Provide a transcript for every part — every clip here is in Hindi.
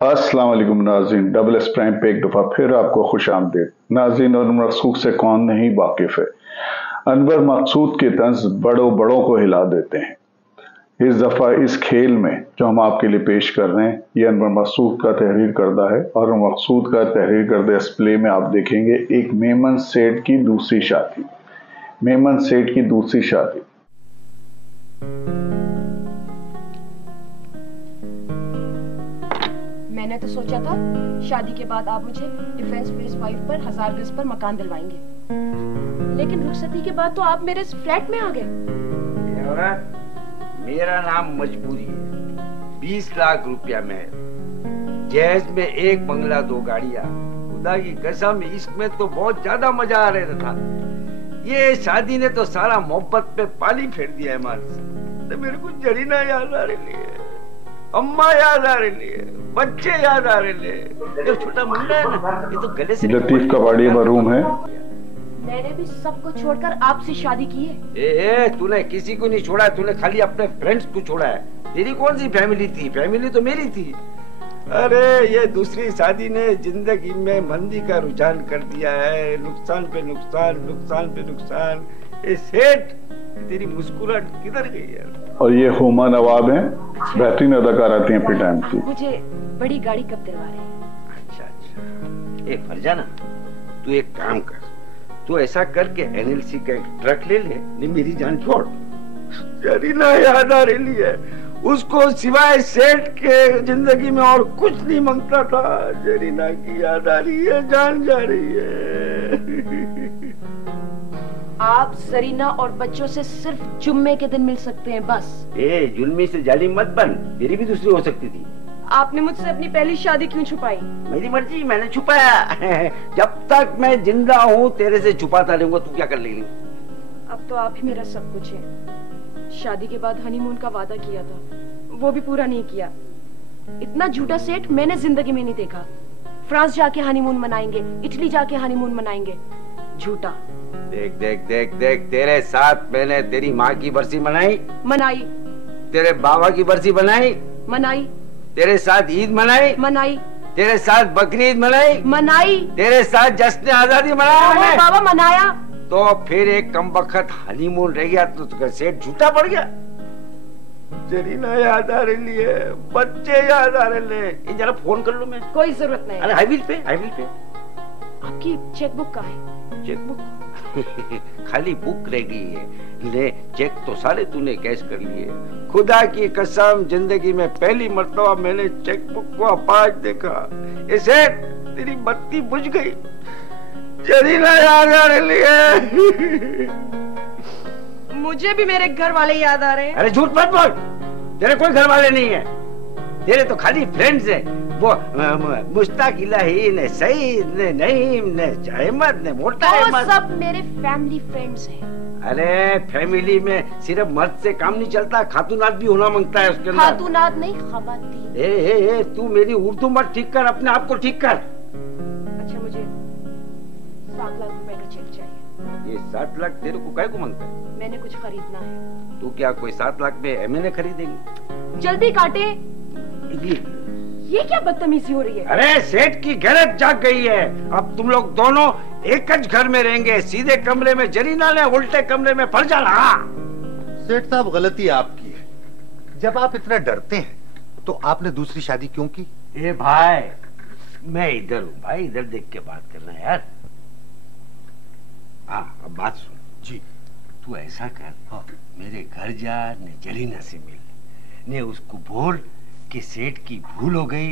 अस्सलाम वालेकुम नाज़रीन, डबल एस प्राइम पे एक दफ़ा फिर आपको खुश आमदीद। नाज़रीन, अनवर मकसूद से कौन नहीं वाकिफ है। अनवर मकसूद के तंज बड़ों बड़ों को हिला देते हैं। इस दफ़ा इस खेल में जो हम आपके लिए पेश कर रहे हैं, ये अनवर मकसूद का तहरीर करदा है और मकसूद का तहरीर करदा इस प्ले में आप देखेंगे एक मेमन सेठ की दूसरी शादी। मेमन सेठ की दूसरी शादी। मैंने तो सोचा था शादी के बाद आप मुझे डिफेंस फेज 5 पर 1000 गज पर मकान दिलवाएंगे, लेकिन रुखसती के बाद तो आप मेरे फ्लैट में आ गए। मेरा नाम मजबूरी है। 20 लाख रुपया में जहेज में एक बंगला 2 गाड़ियां। खुदा की कसम, इसमें तो बहुत ज्यादा मजा आ रहा था। ये शादी ने तो सारा मोहब्बत पे पानी फेर दिया है मानस। तो मेरे को जरीना याद आ रही है, अम्मा याद आ रही है, बच्चे याद आ रहे हैं। जो छोटा मुंडा है ना, ये तो गले से लतीफ कबाड़ी मरूम है। मैंने भी सबको छोड़कर आपसे शादी की है। ए, तूने किसी को नहीं छोड़ा, तूने खाली अपने फ्रेंड्स को छोड़ा है। तेरी कौन सी फैमिली थी? फैमिली तो मेरी थी। अरे ये दूसरी शादी ने जिंदगी में मंदी का रुझान कर दिया है। नुकसान पे नुकसान, नुकसान पे नुकसान। ये सेठ, तेरी मुस्कुराहट किधर गई यार? और ये हुमा नवाब हैं, बेहतरीन अदाकार आती हैं टाइम की। मुझे बड़ी गाड़ी कब दिलवा रहे हैं? अच्छा। ए फरजाना, तू एक काम कर, तू ऐसा करके एनएलसी का एक ट्रक ले ले, नहीं मेरी जान छोड़। जरीना याद आ रही है, उसको सिवाय सेठ के जिंदगी में और कुछ नहीं मांगता था। जरीना की याद आ रही है, जान जा रही है। आप जरीना और बच्चों से सिर्फ जुम्मे के दिन मिल सकते हैं बस। ए, जुल्मी से जालिम मत बन, मेरी भी दूसरी हो सकती थी। आपने मुझसे अपनी पहली शादी क्यों छुपाई? मेरी मर्जी, मैंने छुपाया। जब तक मैं जिंदा हूँ तेरे से छुपाता रहूंगा, तू क्या कर लेगी? अब तो आप ही मेरा सब कुछ है। शादी के बाद हनीमून का वादा किया था, वो भी पूरा नहीं किया। इतना झूठा सेठ मैंने जिंदगी में नहीं देखा। फ्रांस जाके हनीमून मनाएंगे, इटली जाके हनीमून मनाएंगे, झूठा। देख देख देख देख, तेरे साथ मैंने तेरी माँ की बरसी मनाई, तेरे बाबा की बरसी मनाई, तेरे साथ ईद मनाई, तेरे साथ बकरी ईद मनाई, तेरे साथ जश्न आजादी मनाया बाबा मनाया। तो फिर एक कमबख्त हनीमून रह गया तो सेठ झूठा पड़ गया। जरीना याद आ रही है, बच्चे याद आ रहे हैं। जरा फोन कर लूं मैं? कोई जरूरत नहीं। अरे हाईविल पे आपकी चेकबुक कहाँ है? चेकबुक खाली बुक रह गई है। ले, चेक तो सारे तूने कैश कर लिए। खुदा की कसम, जिंदगी में पहली मर्तबा मैंने चेकबुक को अपाज देखा। इसे तेरी बत्ती बुझ गई। जरीना याद आ रही है। मुझे भी मेरे घर वाले याद आ रहे हैं। अरे झूठ मत बोल, तेरे कोई घर वाले नहीं है। तेरे तो खाली फ्रेंड्स है। वो मुश्ताक इलाही ने, सईद ने, नईम ने, अहमद ने, मोटा अहमद, सब मेरे फैमिली फ्रेंड्स हैं। अरे फैमिली में सिर्फ मर्द से काम नहीं चलता, खातूनात भी होना मांगता है उसके अंदर। खातूनात नहीं, खवातीन। ए, तू मेरी उर्दू मत ठीक कर, अपने आप को ठीक कर। अच्छा, मुझे 7 लाख रुपए का चेक चाहिए। ये 7 लाख तेरे को काय को मांगता है? मैंने कुछ खरीदना है। तू क्या कोई 7 लाख में एमएनए खरीदेंगी? जल्दी काटे। ये क्या बदतमीजी हो रही है? अरे सेठ की गैरत जाग गई है। अब तुम लोग दोनों एक घर में रहेंगे। सीधे कमरे में जरीना ने, उल्टे कमरे में फरजाना। सेठ साहब, गलती आपकी है। जब आप इतना डरते हैं तो आपने दूसरी शादी क्यों की? ए भाई, मैं इधर हूँ भाई, इधर देख के बात करना यार। हाँ, अब बात सुन जी। तू ऐसा कर, हाँ। मेरे घर जा, ने जरीना से मिल, ने उसको बोल कि सेठ की भूल हो गई,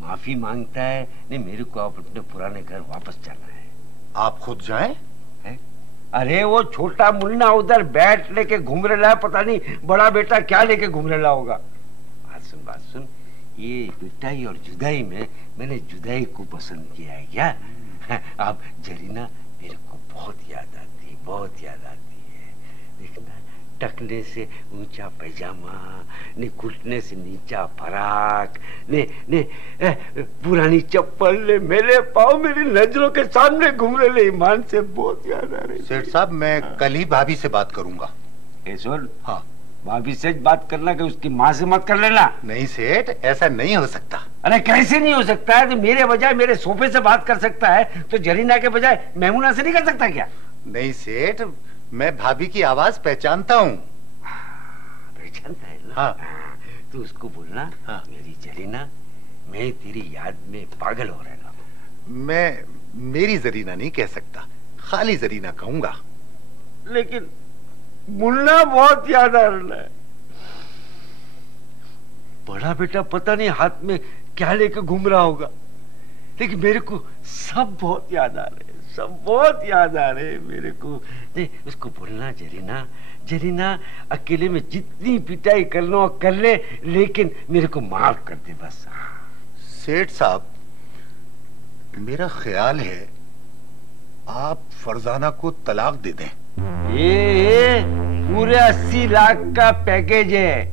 माफी मांगता है, ने मेरे को अब अपने पुराने घर वापस जाना है। आप खुद जाएं? है? अरे वो छोटा मुन्ना उधर बैट लेके घूम रहा है, पता नहीं बड़ा बेटा क्या लेके घूम रहा होगा। बात सुन, ये पिटाई और जुदाई में मैंने जुदाई को पसंद किया है क्या? अब जरीना मेरे को बहुत याद आती है। देखना, टकने से ऊंचा पैजामा, ने घुटने से नीचा फराक, ने पुरानी चप्पल, ने मेरे पाँव मेरी नजरों के सामने घूम रहे। ईमान से बहुत याद आ रही। सेठ साहब, मैं कल ही भाभी से बात करूंगा। सुन, हाँ, भाभी से बात करना कि उसकी माँ से मत कर लेना। नहीं सेठ, ऐसा नहीं हो सकता। अरे कैसे नहीं हो सकता है? तो मेरे बजाय मेरे सोफे से बात कर सकता है तो जरीना के बजाय मेमुना से नहीं कर सकता क्या? नहीं सेठ, मैं भाभी की आवाज पहचानता हूँ। पहचानता है ना? हाँ। तो उसको बोलना, हाँ। मेरी जरीना, मैं तेरी याद में पागल हो रहा हूँ। मैं मेरी जरीना नहीं कह सकता, खाली जरीना कहूंगा। लेकिन मुन्ना बहुत याद आ रहा है। बड़ा बेटा पता नहीं हाथ में क्या लेकर घूम रहा होगा, लेकिन मेरे को सब बहुत याद आ रहे हैं, सब बहुत याद आ रहे हैं मेरे को। नहीं, उसको बोलना जरीना, जरीना अकेले में जितनी पिटाई कर लो कर ले, लेकिन मेरे को माफ कर दे बस। सेठ साहब, मेरा ख्याल है आप फरजाना को तलाक दे दें। ये पूरे 80 लाख का पैकेज है।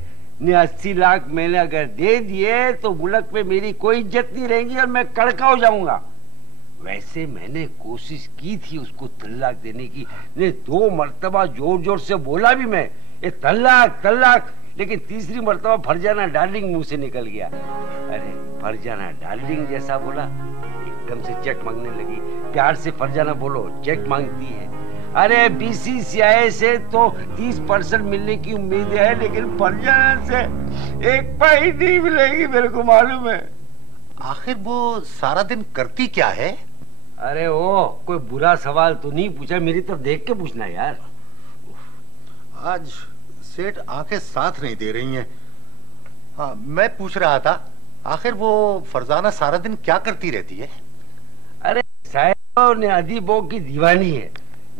80 लाख मैंने अगर दे दिए तो मुल्क में मेरी कोई इज्जत नहीं रहेगी और मैं कड़का हो जाऊंगा। वैसे मैंने कोशिश की थी उसको तलाक देने की, ने 2 मर्तबा जोर जोर से बोला भी मैं, ये तलाक तलाक, लेकिन तीसरी मर्तबा फरजाना डार्लिंग मुंह से निकल गया। अरे फरजाना डार्लिंग जैसा बोला, एकदम से चेक मांगने लगी। प्यार से फरजाना बोलो, चेक मांगती है। अरे बीसीसीआई से तो 30% मिलने की उम्मीद है, लेकिन फरजाना से 1 पैसा नहीं मिलेगी, मेरे को मालूम है। आखिर वो सारा दिन करती क्या है? अरे ओ, कोई बुरा सवाल तो नहीं पूछा, मेरी तरफ देख के पूछना यार। आज सेठ आंखें साथ नहीं दे रही हैं। हाँ, मैं पूछ रहा था, आखिर वो फरजाना सारा दिन क्या करती रहती है? अरे साहिब ने अदीबों की दीवानी है,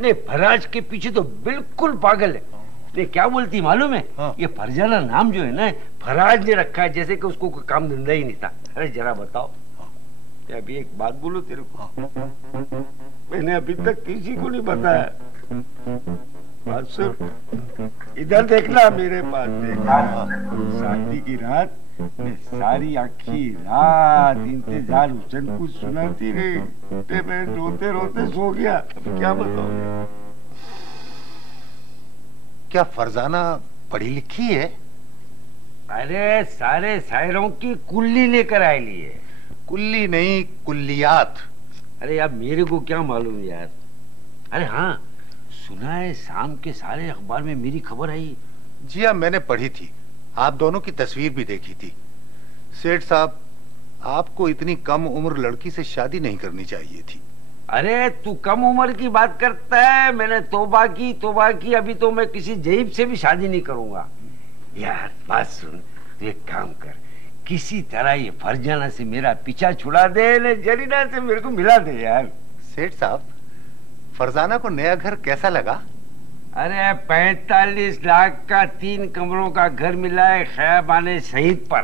ने फराज के पीछे तो बिल्कुल पागल है। ने क्या बोलती मालूम है? हाँ। ये फरजाना नाम जो है ना, फराज ने रखा है, जैसे कि उसको कोई काम धंधा ही नहीं था। अरे जरा बताओ, अभी एक बात बोलो तेरे को, मैंने अभी तक किसी को नहीं बताया। बात सुन, इधर देखना, मेरे पास देखना। शादी की रात मैं सारी आखी रात इंतजार हुसैन को सुनाती रही, मैं रोते रोते सो गया। अब क्या बताऊं? क्या फरजाना पढ़ी लिखी है? अरे सारे शायरों की कुल्ली लेकर आई ली है। कुल्ली नहीं, कुल्लियात। अरे यार मेरे को क्या मालूम यार। अरे हाँ, सुना है शाम के सारे अखबार में मेरी खबर आई। जी हाँ, मैंने पढ़ी थी, आप दोनों की तस्वीर भी देखी थी। सेठ साहब, आपको इतनी कम उम्र लड़की से शादी नहीं करनी चाहिए थी। अरे तू कम उम्र की बात करता है, मैंने तौबा की, अभी तो मैं किसी जहीब से भी शादी नहीं करूंगा। यार बात सुन, तू एक काम कर, किसी तरह ये फरजाना से मेरा पीछा छुड़ा दे, ने जरीना से मेरे को मिला दे यार। सेठ साहब, फरजाना को नया घर कैसा लगा? अरे 45 लाख का 3 कमरों का घर मिला है खयाबाने शहीद पर।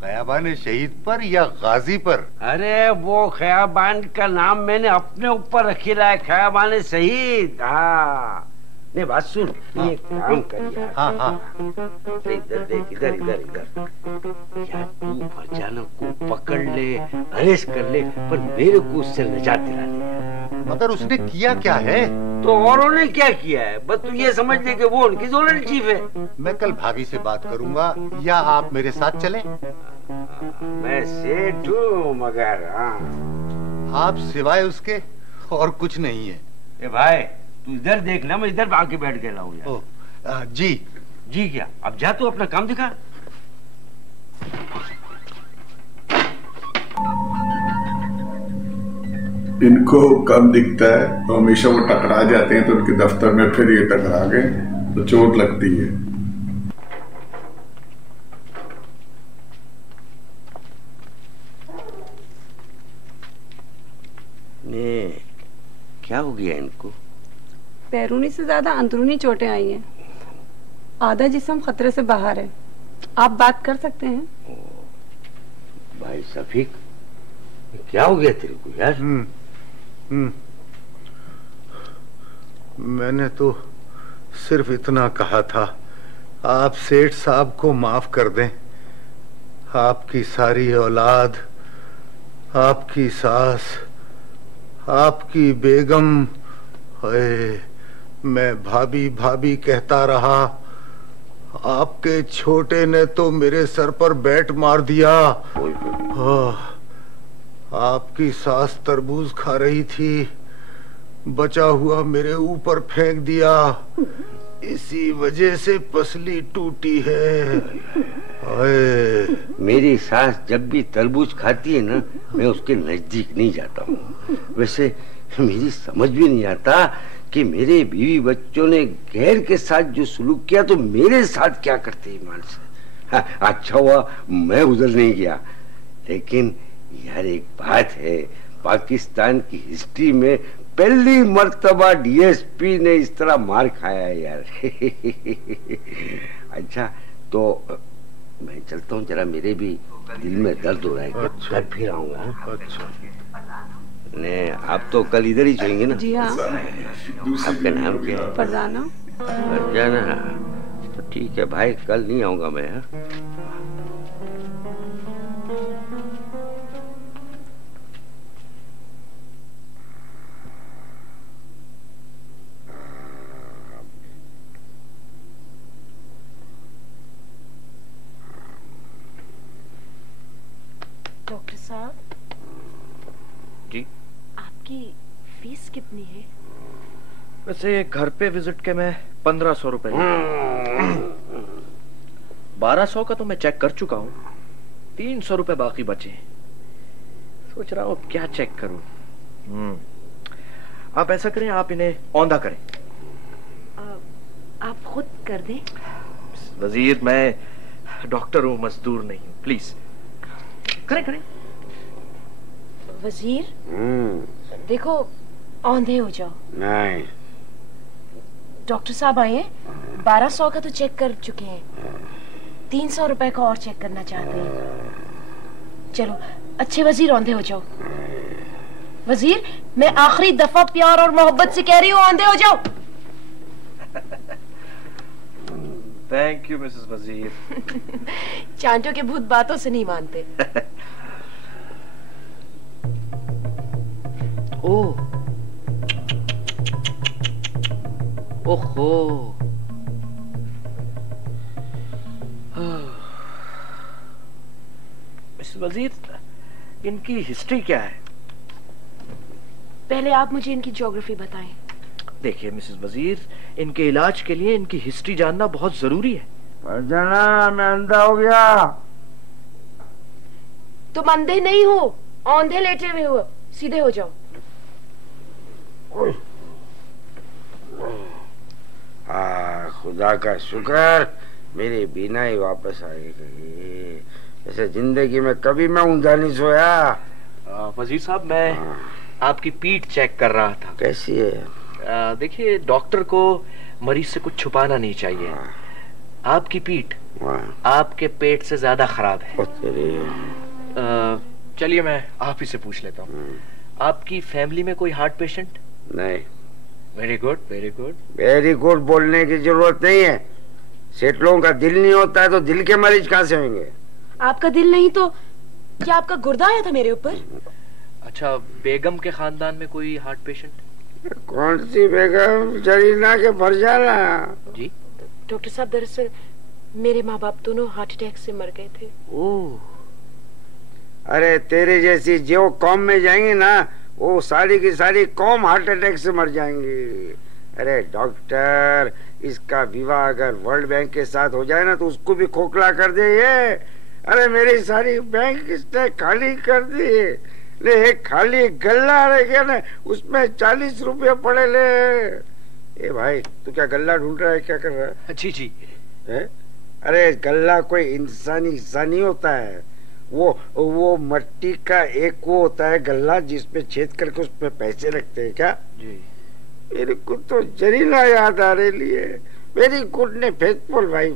खयाबाने शहीद पर या गाजी पर? अरे वो खयाबान का नाम मैंने अपने ऊपर रखीला है, खयाबाने शहीद। हाँ नहीं बात सुन, ये काम कर यार। हाँ हाँ। इधर देख, इधर इधर इधर। यार तू फरजाना को पकड़ ले, अरेस्ट कर ले, पर मेरे को उससे निजात दिला दे। मगर उसने किया क्या है? तो औरों ने क्या किया है, बस तू ये समझ ले कि वो उनकी जोलन चीफ है। मैं कल भाभी से बात करूंगा, या आप मेरे साथ चलें? मैं सेठ हूँ मगर हाँ, आप सिवाय उसके और कुछ नहीं है। ए भाई तू इधर देख ना, मैं इधर आके बैठ गया हूँ यार। ओह, जी जी क्या, अब जा तू अपना काम दिखा। इनको कम दिखता है तो हमेशा वो टकरा जाते हैं, तो उनके दफ्तर में फिर ये टकरा गए तो चोट लगती है। ने क्या हो गया इनको? बैरूनी से ज्यादा अंदरूनी चोटें आई हैं। आधा जिस्म खतरे से बाहर है, आप बात कर सकते हैं। भाई सफीक, क्या हो गया तेरे को यार? मैंने तो सिर्फ इतना कहा था, आप सेठ साहब को माफ कर दें। आपकी सारी औलाद, आपकी सास, आपकी बेगम, मैं भाभी भाभी कहता रहा, आपके छोटे ने तो मेरे सर पर बैट मार दिया। आपकी सास तरबूज खा रही थी, बचा हुआ मेरे ऊपर फेंक दिया, इसी वजह से पसली टूटी है। मेरी सास जब भी तरबूज खाती है ना, मैं उसके नजदीक नहीं जाता हूँ। वैसे मेरी समझ भी नहीं आता कि मेरे बीवी बच्चों ने गैर के साथ जो सुलूक किया तो मेरे साथ क्या करते ईमान से। हाँ, अच्छा हुआ मैं उधर नहीं गया। लेकिन यार एक बात है, पाकिस्तान की हिस्ट्री में पहली मर्तबा डीएसपी ने इस तरह मार खाया है यार। अच्छा तो मैं चलता हूँ, जरा मेरे भी दिल में दर्द हो रहा है। अच्छा। फिर आऊंगा। अच्छा। ने आप तो कल इधर ही सोएंगे ना? जी हाँ। आपका नाम क्या है? फरजाना। फरजाना, तो ठीक है भाई, कल नहीं आऊंगा मैं। हाँ? डॉक्टर साहब जी, आपकी फीस कितनी है? वैसे घर पे विजिट के मैं 1500 रुपए 1200 का तो मैं चेक कर चुका हूँ, 300 रुपए बाकी बचे। सोच रहा हूँ अब क्या चेक करूँ। आप ऐसा करें, आप इन्हें औंधा करें। आप खुद कर दें। वजीर, मैं डॉक्टर हूँ, मजदूर नहीं हूँ, प्लीज करें करें। वजीर देखो, औंधे हो जाओ। नहीं, डॉक्टर साहब आए हैं, 1200 का तो चेक कर चुके हैं, 300 रुपए का और चेक करना चाहते हैं। चलो अच्छे वजीर, औंधे हो जाओ। वजीर, मैं आखिरी दफा प्यार और मोहब्बत से कह रही हूँ, औंधे हो जाओ। थैंक यू मिसेस वजीर। चांटों के भूत बातों से नहीं मानते। ओह, ओहो, मिसेस वजीर, इनकी हिस्ट्री क्या है? पहले आप मुझे इनकी ज्योग्राफी बताएं। देखिए मिसेस वजीर, इनके इलाज के लिए इनकी हिस्ट्री जानना बहुत जरूरी है। फरजाना, मैं अंधा हो गया। तुम अंधे नहीं हो, औंधे लेटे हुए हो, सीधे हो जाओ। खुदा का शुक्र, मेरे बिना ही वापस आ गई। ऐसे जिंदगी में कभी मैं ऊंधा नहीं सोया। वजीर साहब, मैं आपकी पीठ चेक कर रहा था। कैसी है? देखिए, डॉक्टर को मरीज से कुछ छुपाना नहीं चाहिए। आपकी पीठ आपके पेट से ज्यादा खराब है। चलिए मैं आप ही से पूछ लेता हूँ, आपकी फैमिली में कोई हार्ट पेशेंट? नहीं। Very good, very good. Very good बोलने की जरूरत नहीं है। सेठ लोगों का दिल नहीं होता है तो दिल के मरीज कहाँ से होंगे? आपका दिल नहीं तो क्या आपका गुर्दा आया था मेरे ऊपर? अच्छा, बेगम के खानदान में कोई हार्ट पेशेंट? कौन सी बेगम? जरीना के फरजाना। जी डॉक्टर साहब, दरअसल मेरे माँ बाप दोनों हार्ट अटैक से मर गए थे। ओह, अरे तेरे जैसी जो कौम में जाएंगे ना, वो सारी की सारी कौम हार्ट अटैक से मर जाएंगी। अरे डॉक्टर, इसका विवाह अगर वर्ल्ड बैंक के साथ हो जाए ना तो उसको भी खोखला कर दे ये। अरे मेरी सारी बैंक इसने खाली कर दी। ले, एक खाली गल्ला रह गया ना, उसमें 40 रुपये पड़े ले। ए भाई, तू क्या गल्ला ढूंढ रहा है? क्या कर रहा है? जी जी। है? अरे गल्ला कोई इंसानी हिस्सा नहीं होता है, वो मट्टी का एक वो होता है गल्ला, जिसपे छेद करके उसपे पैसे रखते हैं। क्या? जी। मेरे को तो जरीना याद आ रही है। वेरी गुड ने फेथफुल भाई।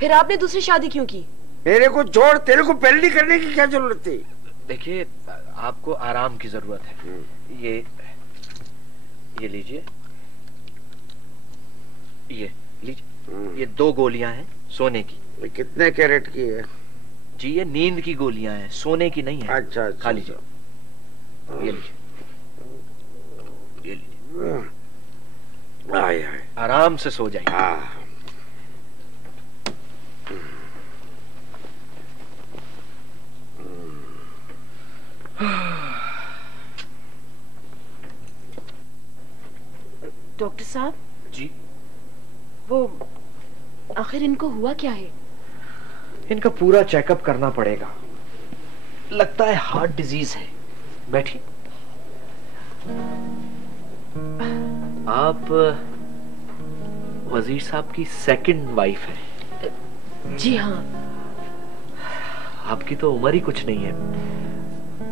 फिर आपने दूसरी शादी क्यों की? मेरे को छोड़, तेरे को पहली करने की क्या जरूरत थी? देखिए, आपको आराम की जरूरत है। ये लीजिए, ये लीजिए। ये 2 गोलियां हैं सोने की। ये कितने कैरेट की है? जी, ये नींद की गोलियां हैं, सोने की नहीं है। अच्छा अच्छा। खा लीजिए, ये लीजिए, ये लीजिए। आए आए। आराम से सो जाइए। डॉक्टर साहब जी, वो आखिर इनको हुआ क्या है? इनका पूरा चेकअप करना पड़ेगा। लगता है हार्ट डिजीज है। बैठिए। आप वजीर साहब की सेकंड वाइफ है? जी हाँ। आपकी तो उम्र ही कुछ नहीं है।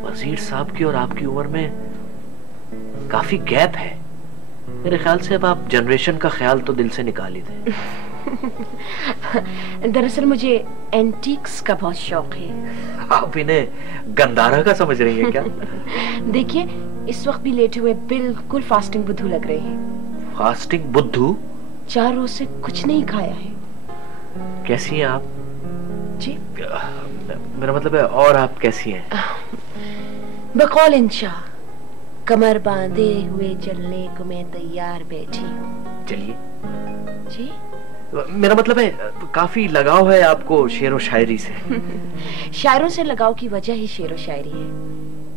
वजीर साहब की और आपकी उम्र में काफी गैप है। मेरे ख्याल से अब आप जनरेशन का ख्याल तो दिल से निकाल ही दें। दरअसल मुझे एंटीक्स का बहुत शौक है। आप इन्हें गंदारा का समझ रही हैं क्या? देखिए, इस वक्त भी लेटे हुए बिल्कुल फास्टिंग बुद्धू लग रहे हैं। फास्टिंग बुद्धू? 4 रोज से कुछ नहीं खाया है। कैसी हैं आप? जी, मेरा मतलब है, और आप कैसी हैं? बकौल इंशाह कमर बांधे हुए चलने को मैं तैयार बैठी हूँ। चलिए। जी, मेरा मतलब है, काफी लगाव है आपको शेर व शायरी से। शायरों से लगाव की वजह ही शेर व शायरी है।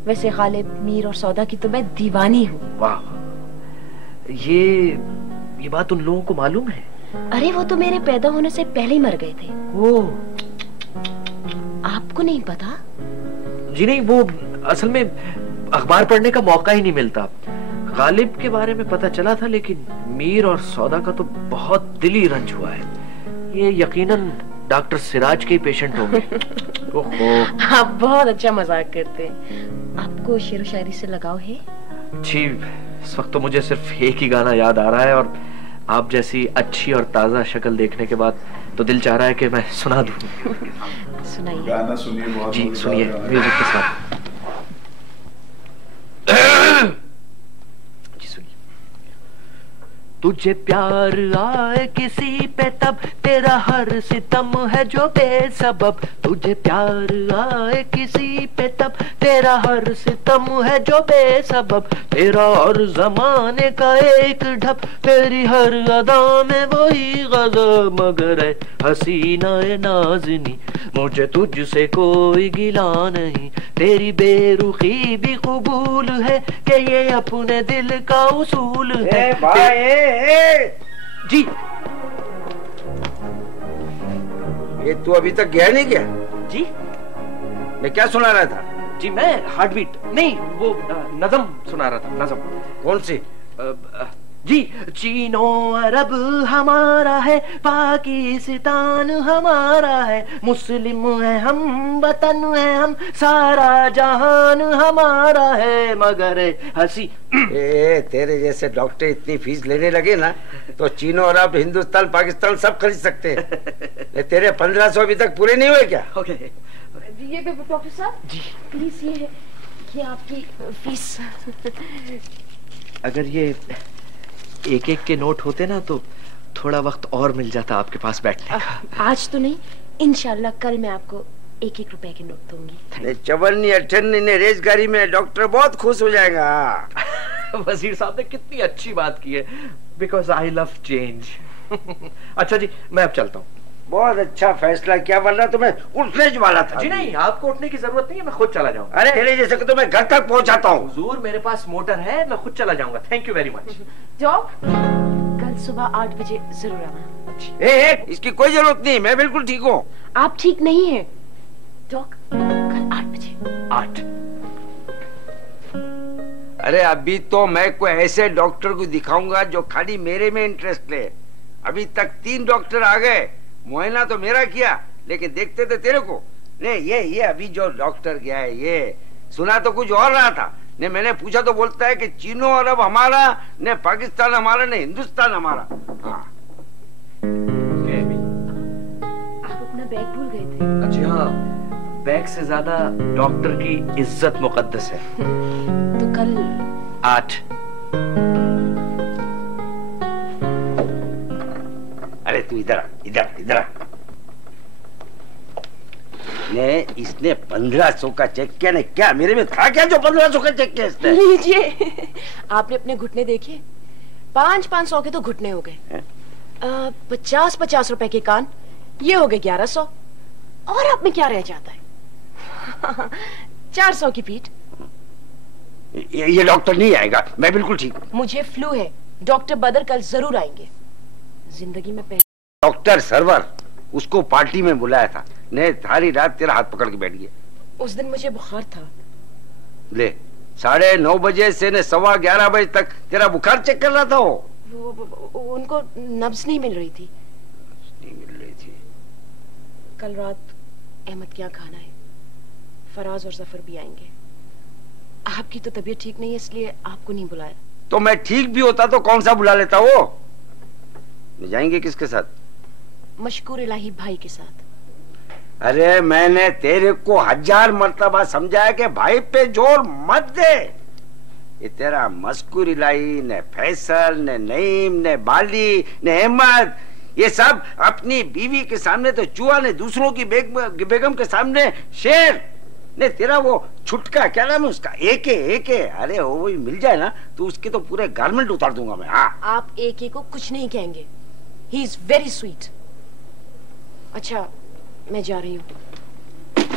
वैसे गालिब, मीर और सौदा की तो मैं दीवानी हूँ। वाह, ये बात उन लोगों को मालूम है? अरे वो तो मेरे पैदा होने से पहले ही मर गए थे। ओह, आपको नहीं पता? जी नहीं, वो असल में अखबार पढ़ने का मौका ही नहीं मिलता। गालिब के बारे में पता चला था, लेकिन मीर और सौदा का तो बहुत दिली रंज हुआ है। ये यकीनन डॉक्टर सिराज के पेशेंट होंगे। ओहो, आप बहुत अच्छा मजाक करते हैं। आपको शेर व शायरी से लगाव है? जी, इस वक्त तो मुझे सिर्फ एक ही गाना याद आ रहा है, और आप जैसी अच्छी और ताजा शक्ल देखने के बाद तो दिल चाह रहा है कि मैं सुना दूं। सुनाइए। गाना सुनिए। बहुत जी सुनिए, म्यूजिक के साथ। जी सुनिए। तुझे प्यार आए किसी पे तब तेरा हर सितम है जो बेसबब। तुझे प्यार आए किसी पे तब तेरा हर सितम है जो बेसबब। तेरा और जमाने का एक ढप, तेरी हर अदा में वही गज़ब। मगर है हसीना ए नाज़नी, मुझे तुझसे कोई गिला नहीं। तेरी बेरुखी भी कबूल है कि ये अपने दिल का उसूल है। जी, ये तू अभी तक गया नहीं क्या? जी मैं क्या सुना रहा था? जी, मैं हार्ट बीट नहीं, वो नज़म सुना रहा था। नज़म कौन सी? जी, चीनो अरब हमारा है, पाकिस्तान हमारा है, मुस्लिम है हम, वतन है हम, सारा जहान हमारा है। मगर हंसी तेरे जैसे डॉक्टर इतनी फीस लेने लगे ना तो चीनो अरब, हिंदुस्तान, पाकिस्तान सब खरीद सकते हैं। तेरे 1500 अभी तक पूरे नहीं हुए क्या? ओके। ये डॉक्टर साहब जी, प्लीज ये आपकी फीस। अगर ये एक एक के नोट होते ना तो थोड़ा वक्त और मिल जाता आपके पास बैठने का। आज तो नहीं, इंशाल्लाह कल मैं आपको 1-1 रुपए के नोट दूंगी। चवन्नी अठन्नी ने रेजगारी में डॉक्टर बहुत खुश हो जाएगा। वजीर साहब ने कितनी अच्छी बात की है, बिकॉज आई लव चेंज। अच्छा जी, मैं अब चलता हूँ। बहुत अच्छा फैसला किया, वरना तो मैं उठने वाला था। जी नहीं, आपको उठने की जरूरत नहीं है, मैं खुद चला जाऊंगा। अरे तेरे जैसे तो मैं घर तक पहुंचाता हूँ। हुजूर, मेरे पास मोटर है, मैं खुद चला जाऊंगा। Thank you very much. Doc, कल सुबह 8 बजे जरूर आना। इसकी कोई जरूरत नहीं, मैं बिल्कुल ठीक हूँ। आप ठीक नहीं है डॉक, कल 8 बजे। 8? अरे अभी तो मैं कोई ऐसे डॉक्टर को दिखाऊंगा जो खाली मेरे में इंटरेस्ट ले। अभी तक 3 डॉक्टर आ गए, मुआयना तो मेरा किया, लेकिन देखते थे तेरे को। ने ये अभी जो डॉक्टर गया है, ये सुना तो कुछ और रहा था। ने मैंने पूछा तो बोलता है कि चीनो अरब हमारा, ने पाकिस्तान हमारा, ने हिंदुस्तान हमारा। हाँ। आप अपना बैग भूल गए थे। जी हाँ, बैग से ज्यादा डॉक्टर की इज्जत मुकद्दस है। तो कल 8। अरे तू इधर आ। ने इसने 1500 का चेक किया। ने क्या मेरे में था क्या जो 1500 का चेक किया इसने? लीजिए। आपने अपने घुटने देखे? 500 के तो घुटने हो गए। 50 रुपए के कान, ये हो गए 1100। और आप में क्या रह जाता है? 400 की पीठ, ये डॉक्टर नहीं आएगा, मैं बिल्कुल ठीक हूँ। मुझे फ्लू है, डॉक्टर बदर कल जरूर आएंगे। जिंदगी में पहले डॉक्टर सरवर, उसको पार्टी में बुलाया था, ने सारी रात तेरा हाथ पकड़ के बैठ गया। उस दिन मुझे बुखार था। ले 9:30 बजे से ने 11:15 बजे तक तेरा बुखार चेक कर रहा था। वो उनको नब्ज नहीं मिल रही थी। कल रात अहमद के यहाँ खाना है, फराज और जफर भी आएंगे। आपकी तो तबीयत ठीक नहीं है, इसलिए आपको नहीं बुलाया। तो मैं ठीक भी होता तो कौन सा बुला लेता वो। जाएंगे किसके साथ? मशकूर इलाही भाई के साथ। अरे मैंने तेरे को 1000 मर्तबा समझाया कि भाई पे जोर मत दे। ये तेरा मशकूर इलाही ने फैसल ने नईम ने बाली ने अहमद, ये सब अपनी बीवी के सामने तो चूहा ने दूसरों की बेगम के सामने शेर ने। तेरा वो छुटका क्या नाम है उसका, एके। अरे वो मिल जाए ना तो उसके तो पूरे गारमेंट उतार दूंगा मैं। हाँ आप एके को कुछ नहीं कहेंगे, ही इज वेरी स्वीट। अच्छा मैं जा रही हूँ,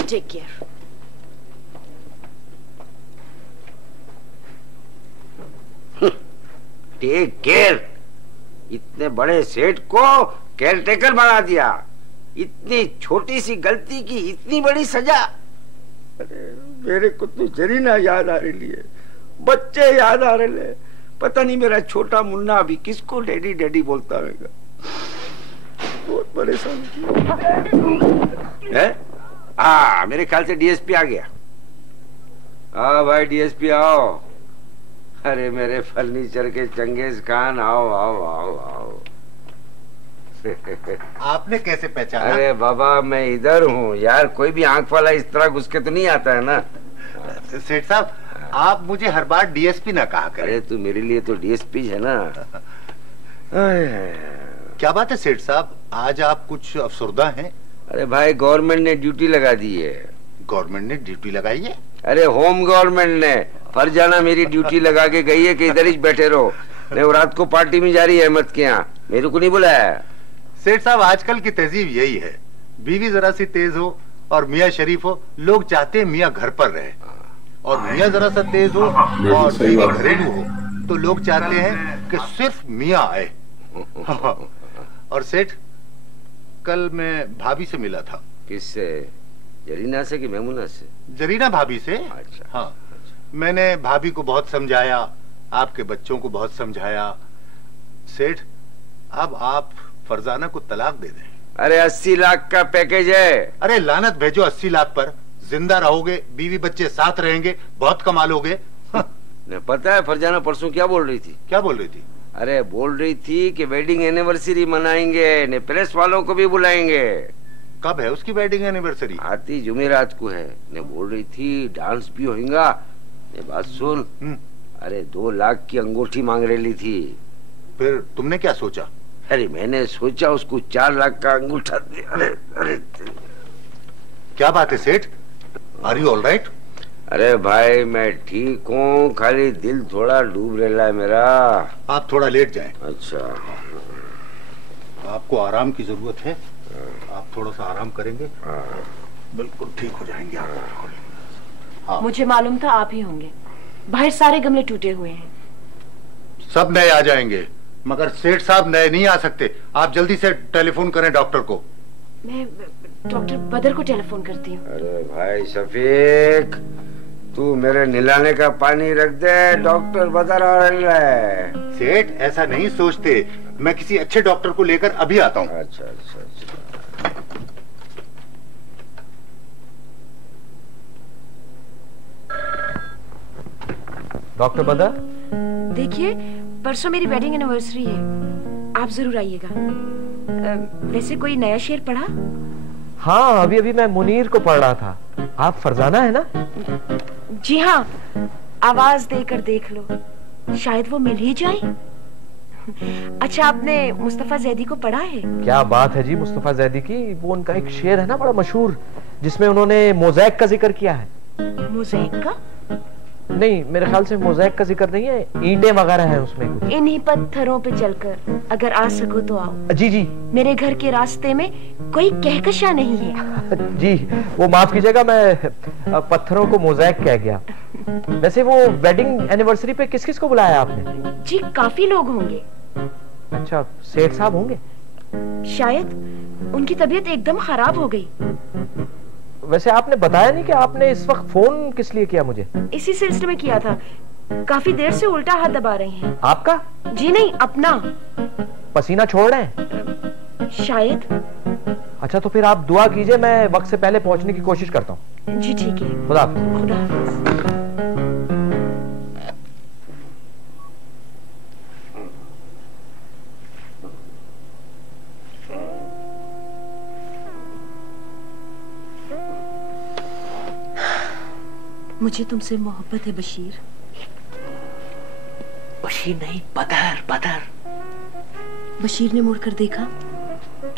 टेक केयर। टेक केयर, इतने बड़े सेठ को केयरटेकर बना दिया। इतनी छोटी सी गलती की इतनी बड़ी सजा। अरे मेरे को तो जरीना याद आ रही है, बच्चे याद आ रहे हैं। पता नहीं मेरा छोटा मुन्ना अभी किसको डैडी डैडी बोलता रहेगा। बहुत परेशान है। हाँ मेरे ख्याल से डीएसपी आ गया। हाँ भाई डीएसपी आओ। अरे मेरे फर्नीचर के चंगेज खान, आओ आओ आओ आओ। आपने कैसे पहचाना? अरे बाबा मैं इधर हूँ यार, कोई भी आंख वाला इस तरह घुस के तो नहीं आता है ना। सेठ साहब आप मुझे हर बार डीएसपी ना कहा करें। अरे तू मेरे लिए तो डीएसपी है ना। क्या बात है सेठ साहब, आज आप कुछ अफसरदा हैं? अरे भाई गवर्नमेंट ने ड्यूटी लगा दी है। गवर्नमेंट ने ड्यूटी लगाई है? अरे होम गवर्नमेंट ने। फरजाना मेरी ड्यूटी लगा के गई है कि इधर ही बैठे रहो। मैं रात को पार्टी में जा रही है अहमद के यहाँ, मेरे को नहीं बुलाया। सेठ साहब आजकल की तहजीब यही है, बीवी जरा सी तेज हो और मियाँ शरीफ हो, लोग चाहते हैं मियाँ घर पर रहे, और मियाँ जरा सा तेज हो और बीवी घरेलू हो तो लोग चाहते हैं कि सिर्फ मियाँ आए। और सेठ कल मैं भाभी से मिला था। किससे? जरीना से कि मेमुना से? जरीना भाभी से। अच्छा। हाँ अच्छा। मैंने भाभी को बहुत समझाया, आपके बच्चों को बहुत समझाया। सेठ अब आप फरजाना को तलाक दे दें। अरे 80 लाख का पैकेज है। अरे लानत भेजो 80 लाख पर, जिंदा रहोगे, बीवी बच्चे साथ रहेंगे, बहुत कमाल होगे। ने पता है फरजाना परसों क्या बोल रही थी? क्या बोल रही थी? अरे बोल रही थी कि वेडिंग एनिवर्सरी मनाएंगे, ने प्रेस वालों को भी बुलाएंगे। कब है उसकी वेडिंग एनिवर्सरी? आती जुमेरात को है। ने बोल रही थी डांस भी होगा। ने बात सुन, अरे 2 लाख की अंगूठी मांग रही थी। फिर तुमने क्या सोचा? अरे मैंने सोचा उसको 4 लाख का अंगूठा दे। अरे क्या बात है सेठ, आर यू ऑल राइट? अरे भाई मैं ठीक हूँ, खाली दिल थोड़ा डूब रहा है मेरा। आप थोड़ा लेट जाएं। अच्छा आपको आराम की जरूरत है, आप थोड़ा सा आराम करेंगे बिल्कुल ठीक हो जाएंगे आप। हाँ। मुझे मालूम था आप ही होंगे, बाहर सारे गमले टूटे हुए हैं। सब नए आ जाएंगे, मगर सेठ साहब नए नहीं आ सकते। आप जल्दी से टेलीफोन करें डॉक्टर को। मैं डॉक्टर बदर को टेलीफोन करती हूँ। अरे भाई शफीक तू मेरे निलाने का पानी रख दे, डॉक्टर बदर आ रहा है। सेठ ऐसा नहीं सोचते, मैं किसी अच्छे डॉक्टर को लेकर अभी आता हूँ। अच्छा अच्छा अच्छा। डॉक्टर बदर देखिए परसों मेरी वेडिंग एनिवर्सरी है, आप जरूर आइएगा। वैसे कोई नया शेर पढ़ा? हाँ अभी अभी मैं मुनीर को पढ़ रहा था। आप फरजाना है ना? जी हाँ, आवाज देकर देख लो, शायद वो मिल ही जाए। अच्छा आपने मुस्तफा जैदी को पढ़ा है? क्या बात है जी, मुस्तफा जैदी की वो उनका एक शेर है ना बड़ा मशहूर, जिसमें उन्होंने मोज़ैक का जिक्र किया है। मोज़ैक का? नहीं मेरे ख्याल से मोज़ैक का जिक्र नहीं है, ईंटें वगैरह है उसमें कुछ। इन्हीं पत्थरों पे चलकर अगर आ सको तो आओ। जी जी। मेरे घर के रास्ते में कोई कहकशा नहीं है। जी वो माफ कीजिएगा, मैं पत्थरों को मोज़ैक कह गया। वैसे वो वेडिंग एनिवर्सरी पे किस किस को बुलाया आपने? जी काफी लोग होंगे। अच्छा, सेठ साहब होंगे? शायद। उनकी तबीयत एकदम खराब हो गई। वैसे आपने बताया नहीं कि आपने इस वक्त फोन किस लिए किया मुझे? इसी सिलसिले में किया था। काफी देर से उल्टा हाथ दबा रहे हैं। आपका? जी नहीं, अपना। पसीना छोड़ रहे हैं? शायद। अच्छा, तो फिर आप दुआ कीजिए, मैं वक्त से पहले पहुंचने की कोशिश करता हूँ। जी ठीक है। खुदा हाफिज। खुदा हाफिज। मुझे तुमसे मोहब्बत है बशीर। बशीर नहीं, बदर, बदर। बशीर ने मुड़कर देखा,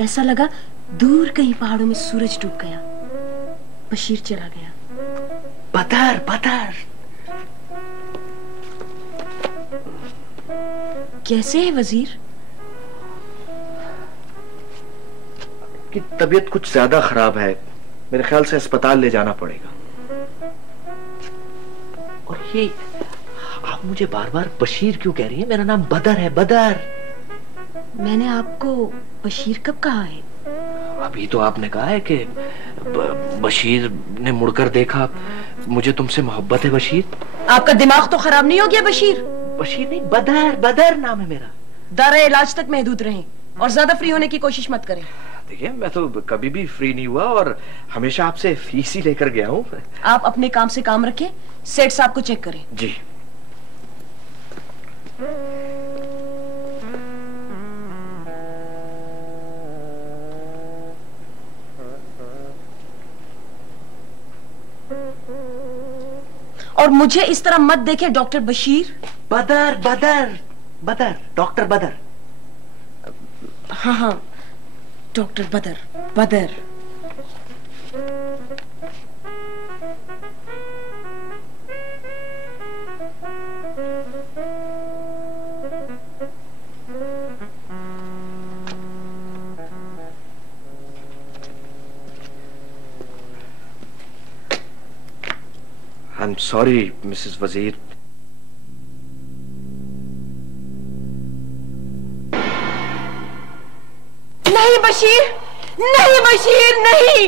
ऐसा लगा दूर कहीं पहाड़ों में सूरज डूब गया। बशीर चला गया। बदर, बदर। कैसे है वजीर? की तबीयत कुछ ज्यादा खराब है, मेरे ख्याल से अस्पताल ले जाना पड़ेगा। और ये आप मुझे बार बार बशीर क्यों कह रही है? मेरा नाम बदर है, बदर। मैंने आपको बशीर कब कहा है? अभी तो आपने कहा है कि बशीर ने मुड़कर देखा, मुझे तुमसे मोहब्बत है बशीर। आपका दिमाग तो खराब नहीं हो गया बशीर? बशीर नहीं, बदर, बदर नाम है मेरा। दायरा इलाज तक महदूद रहें और ज्यादा फ्री होने की कोशिश मत करें। देखिए, मैं तो कभी भी फ्री नहीं हुआ और हमेशा आपसे फीस ही लेकर गया हूँ। आप अपने काम से काम रखें, सेठ साहब को चेक करें। जी। और मुझे इस तरह मत देखे डॉक्टर बशीर। बदर, बदर, बदर, डॉक्टर बदर। हाँ हाँ, डॉक्टर बदर, बदर। I'm sorry, Mrs. वजीर। नहीं बशीर, नहीं बशीर, नहीं।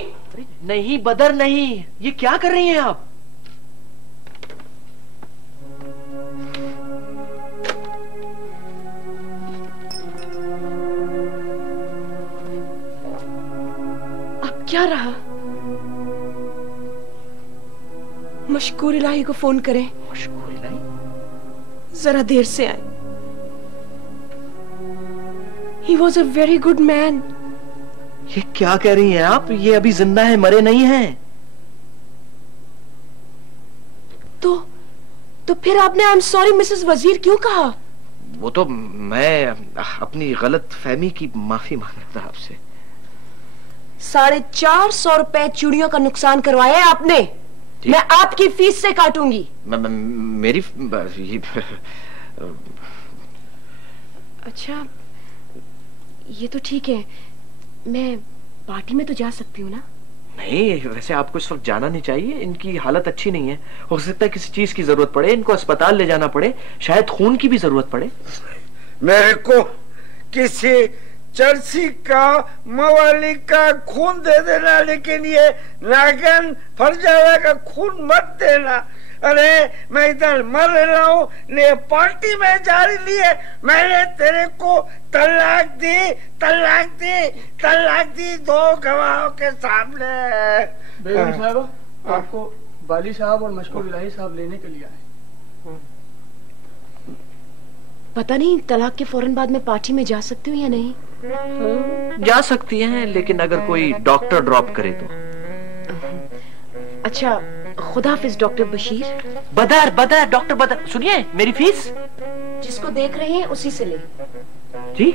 नहीं बदर, नहीं। ये क्या कर रही हैं आप? अब क्या रहा? मशकूर इलाही को फोन करें। मशकूर इलाही? जरा देर से आए। He was a very good man. ये क्या कह रही हैं आप? ये अभी जिंदा है, मरे नहीं हैं। तो फिर आपने आई एम सॉरी मिसेस वजीर क्यों कहा? वो तो मैं अपनी गलत फहमी की माफी मांग रहा था आपसे। 450 रुपए चूड़ियों का नुकसान करवाया है आपने। मैं आपकी फीस से काटूंगी। मेरी अच्छा, ये तो ठीक है, मैं पार्टी में तो जा सकती हूँ ना? नहीं, वैसे आपको इस वक्त जाना नहीं चाहिए। इनकी हालत अच्छी नहीं है, हो सकता है किसी चीज की जरूरत पड़े, इनको अस्पताल ले जाना पड़े, शायद खून की भी जरूरत पड़े। मेरे को किसी चर्सी का मवाली का खून दे देना, लेकिन ये नागन फरजाना का खून मत देना। अरे मैं इधर मर रहा हूँ, ने पार्टी में जा रही है। मैंने तेरे को तलाक दी, तलाक दी, तलाक दी 2 गवाहों के सामने। बेगम साहब, आपको वाली साहब और मशकूर इलाही साहब लेने के लिए आए। पता नहीं तलाक के फौरन बाद में पार्टी में जा सकती हूँ या नहीं। जा सकती हैं, लेकिन अगर कोई डॉक्टर ड्रॉप करे तो। अच्छा, खुदा हाफिज डॉक्टर बशीर। बदर, बदर, डॉक्टर बदर। सुनिए, मेरी फीस जिसको देख रहे हैं उसी से ले। जी।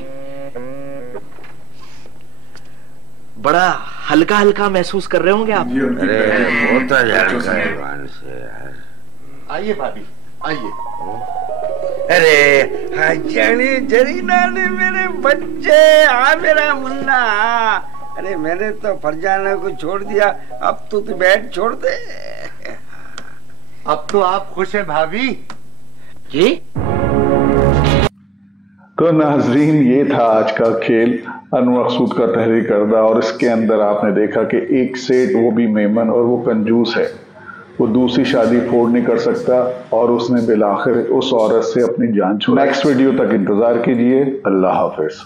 बड़ा हल्का हल्का महसूस कर रहे होंगे आप। अरे होता यार। आइए भाभी, आइए। अरे हाँ, जानी जरीना ने मेरे बच्चे, हाँ मेरा मुन्ना। अरे मैंने तो फरजाना को छोड़ दिया, अब तू तो बैठ छोड़ दे। अब तो आप खुश हैं भाभी? जी। तो नाजरीन, ये था आज का खेल अनवर मकसूद का तहरीर करदा। और इसके अंदर आपने देखा कि एक सेठ, वो भी मेमन, और वो कंजूस है, वो दूसरी शादी अफोर्ड नहीं कर सकता और उसने बिलाखिर उस औरत से अपनी जान छुड़ाई। नेक्स्ट वीडियो तक इंतजार कीजिए। अल्लाह हाफिज।